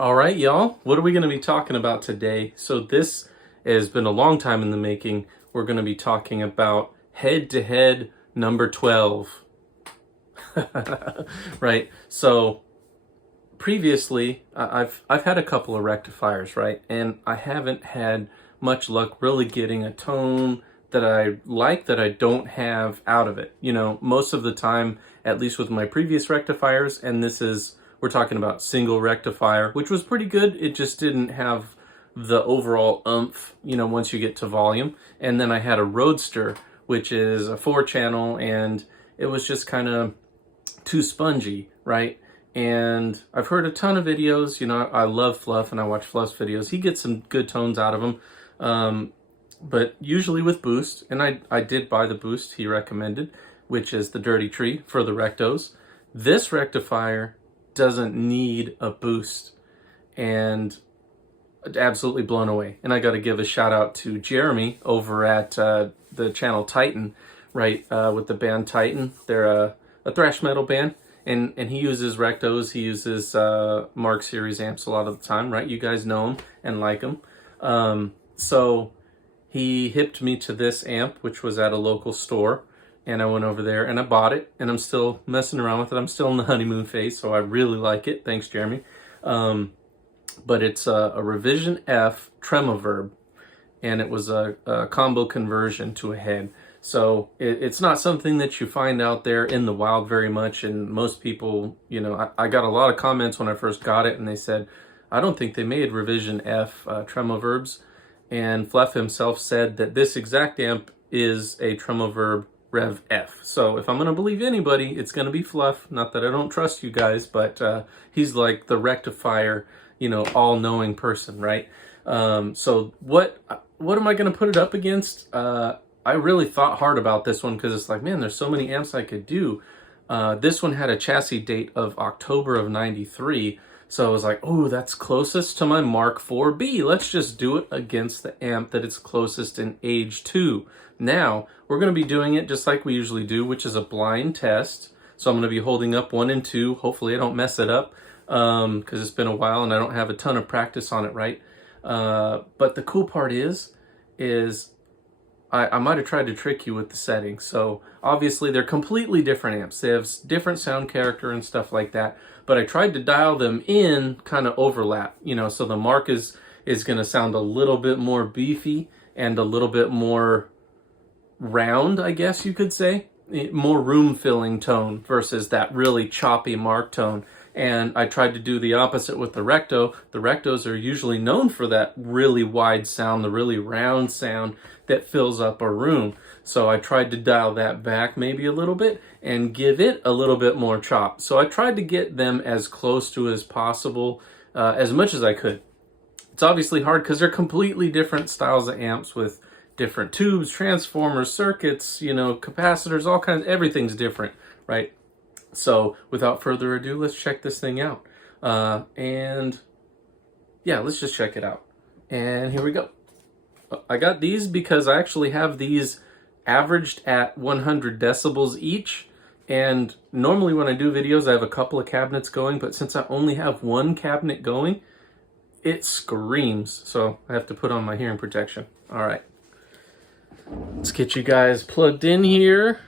All right, y'all, what are we going to be talking about today? So this has been a long time in the making. We're going to be talking about head-to-head number 12. Right? So previously, I've had a couple of rectifiers, right? And I haven't had much luck really getting a tone that I like that I don't have out of it. You know, most of the time, at least with my previous rectifiers, and we're talking about single rectifier, which was pretty good. It just didn't have the overall oomph, you know, once you get to volume. And then I had a Roadster, which is a 4-channel, and it was just kind of too spongy, right? And I've heard a ton of videos, you know, I love Fluff and I watch Fluff's videos. He gets some good tones out of them, but usually with boost. And I did buy the boost he recommended, which is the Dirty Tree for the rectos. This rectifier doesn't need a boost, and absolutely blown away. And I got to give a shout out to Jeremy over at the channel Titan, right, with the band Titan. They're a thrash metal band, and he uses rectos. He uses Mark Series amps a lot of the time, right? You guys know him and like him. So he hipped me to this amp, which was at a local store. And I went over there and I bought it, and I'm still messing around with it. I'm still in the honeymoon phase, so I really like it. Thanks, Jeremy. But it's a Revision F Tremoverb, and it was a combo conversion to a head. So it's not something that you find out there in the wild very much, and most people, you know, I got a lot of comments when I first got it, and they said, I don't think they made Revision F Tremoverbs. And Fluff himself said that this exact amp is a Tremoverb Rev F. So if I'm going to believe anybody, it's going to be Fluff. Not that I don't trust you guys, but he's like the rectifier, you know, all-knowing person, right? So what am I going to put it up against? I really thought hard about this one because it's like, man, there's so many amps I could do. This one had a chassis date of October of '93. So I was like, oh, that's closest to my Mark IV-B. Let's just do it against the amp that it's closest in age to. Now, we're going to be doing it just like we usually do, which is a blind test. So I'm going to be holding up 1 and 2. Hopefully I don't mess it up because it's been a while and I don't have a ton of practice on it, right? But the cool part is I might have tried to trick you with the settings. So obviously they're completely different amps. They have different sound character and stuff like that. But I tried to dial them in kind of overlap, you know, so the Mark is going to sound a little bit more beefy and a little bit more round, I guess you could say. More room-filling tone versus that really choppy Mark tone. And I tried to do the opposite with the Recto. The Rectos are usually known for that really wide sound, the really round sound that fills up a room. So I tried to dial that back maybe a little bit and give it a little bit more chop. So I tried to get them as close to as possible, as much as I could. It's obviously hard because they're completely different styles of amps with different tubes, transformers, circuits, you know, capacitors, all kinds, everything's different, right? So without further ado, let's check this thing out. And yeah, let's just check it out. And here we go. I got these because I actually have these averaged at 100 decibels each. And normally when I do videos, I have a couple of cabinets going, but since I only have one cabinet going, it screams. So I have to put on my hearing protection. All right. Let's get you guys plugged in here.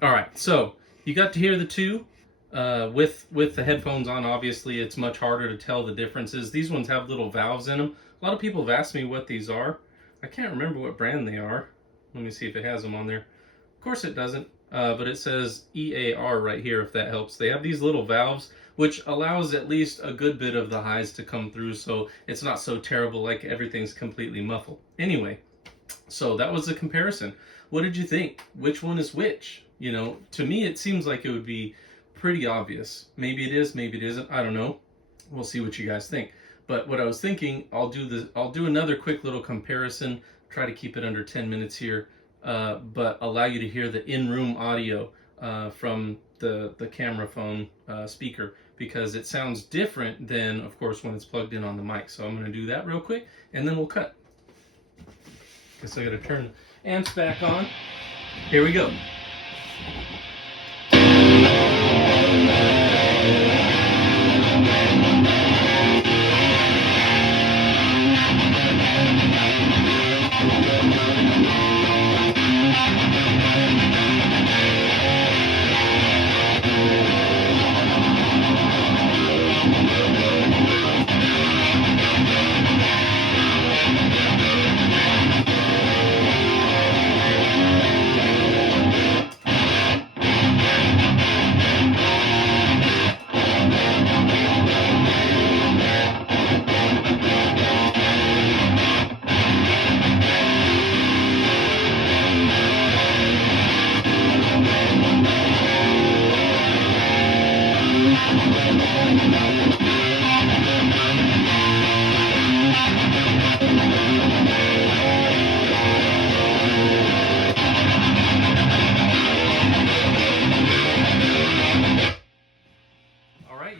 All right, so you got to hear the two with the headphones on. Obviously, it's much harder to tell the differences. These ones have little valves in them. A lot of people have asked me what these are. I can't remember what brand they are. Let me see if it has them on there. Of course it doesn't, but it says EAR right here, if that helps. They have these little valves, which allows at least a good bit of the highs to come through, so it's not so terrible like everything's completely muffled. Anyway, so that was the comparison. What did you think? Which one is which? You know, to me it seems like it would be pretty obvious. Maybe it is, maybe it isn't. I don't know. We'll see what you guys think. But what I was thinking, I'll do another quick little comparison. Try to keep it under 10 minutes here, but allow you to hear the in-room audio from the camera phone speaker, because it sounds different than, of course, when it's plugged in on the mic. So I'm going to do that real quick, and then we'll cut. Guess I got to turn the amps back on. Here we go.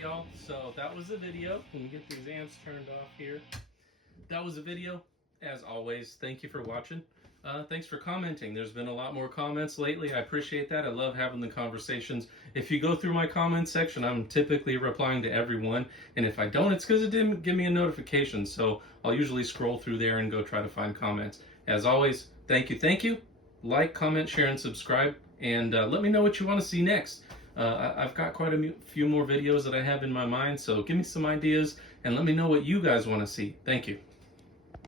Y'all, so that was the video. Let me get these amps turned off here. That was the video. As always, thank you for watching. Thanks for commenting. There's been a lot more comments lately. I appreciate that. I love having the conversations. If you go through my comments section, I'm typically replying to everyone, and if I don't, it's because it didn't give me a notification. So I'll usually scroll through there and go try to find comments. As always, thank you, thank you. Like, comment, share, and subscribe, and let me know what you want to see next. I've got quite a few more videos that I have in my mind, so give me some ideas and let me know what you guys want to see. Thank you.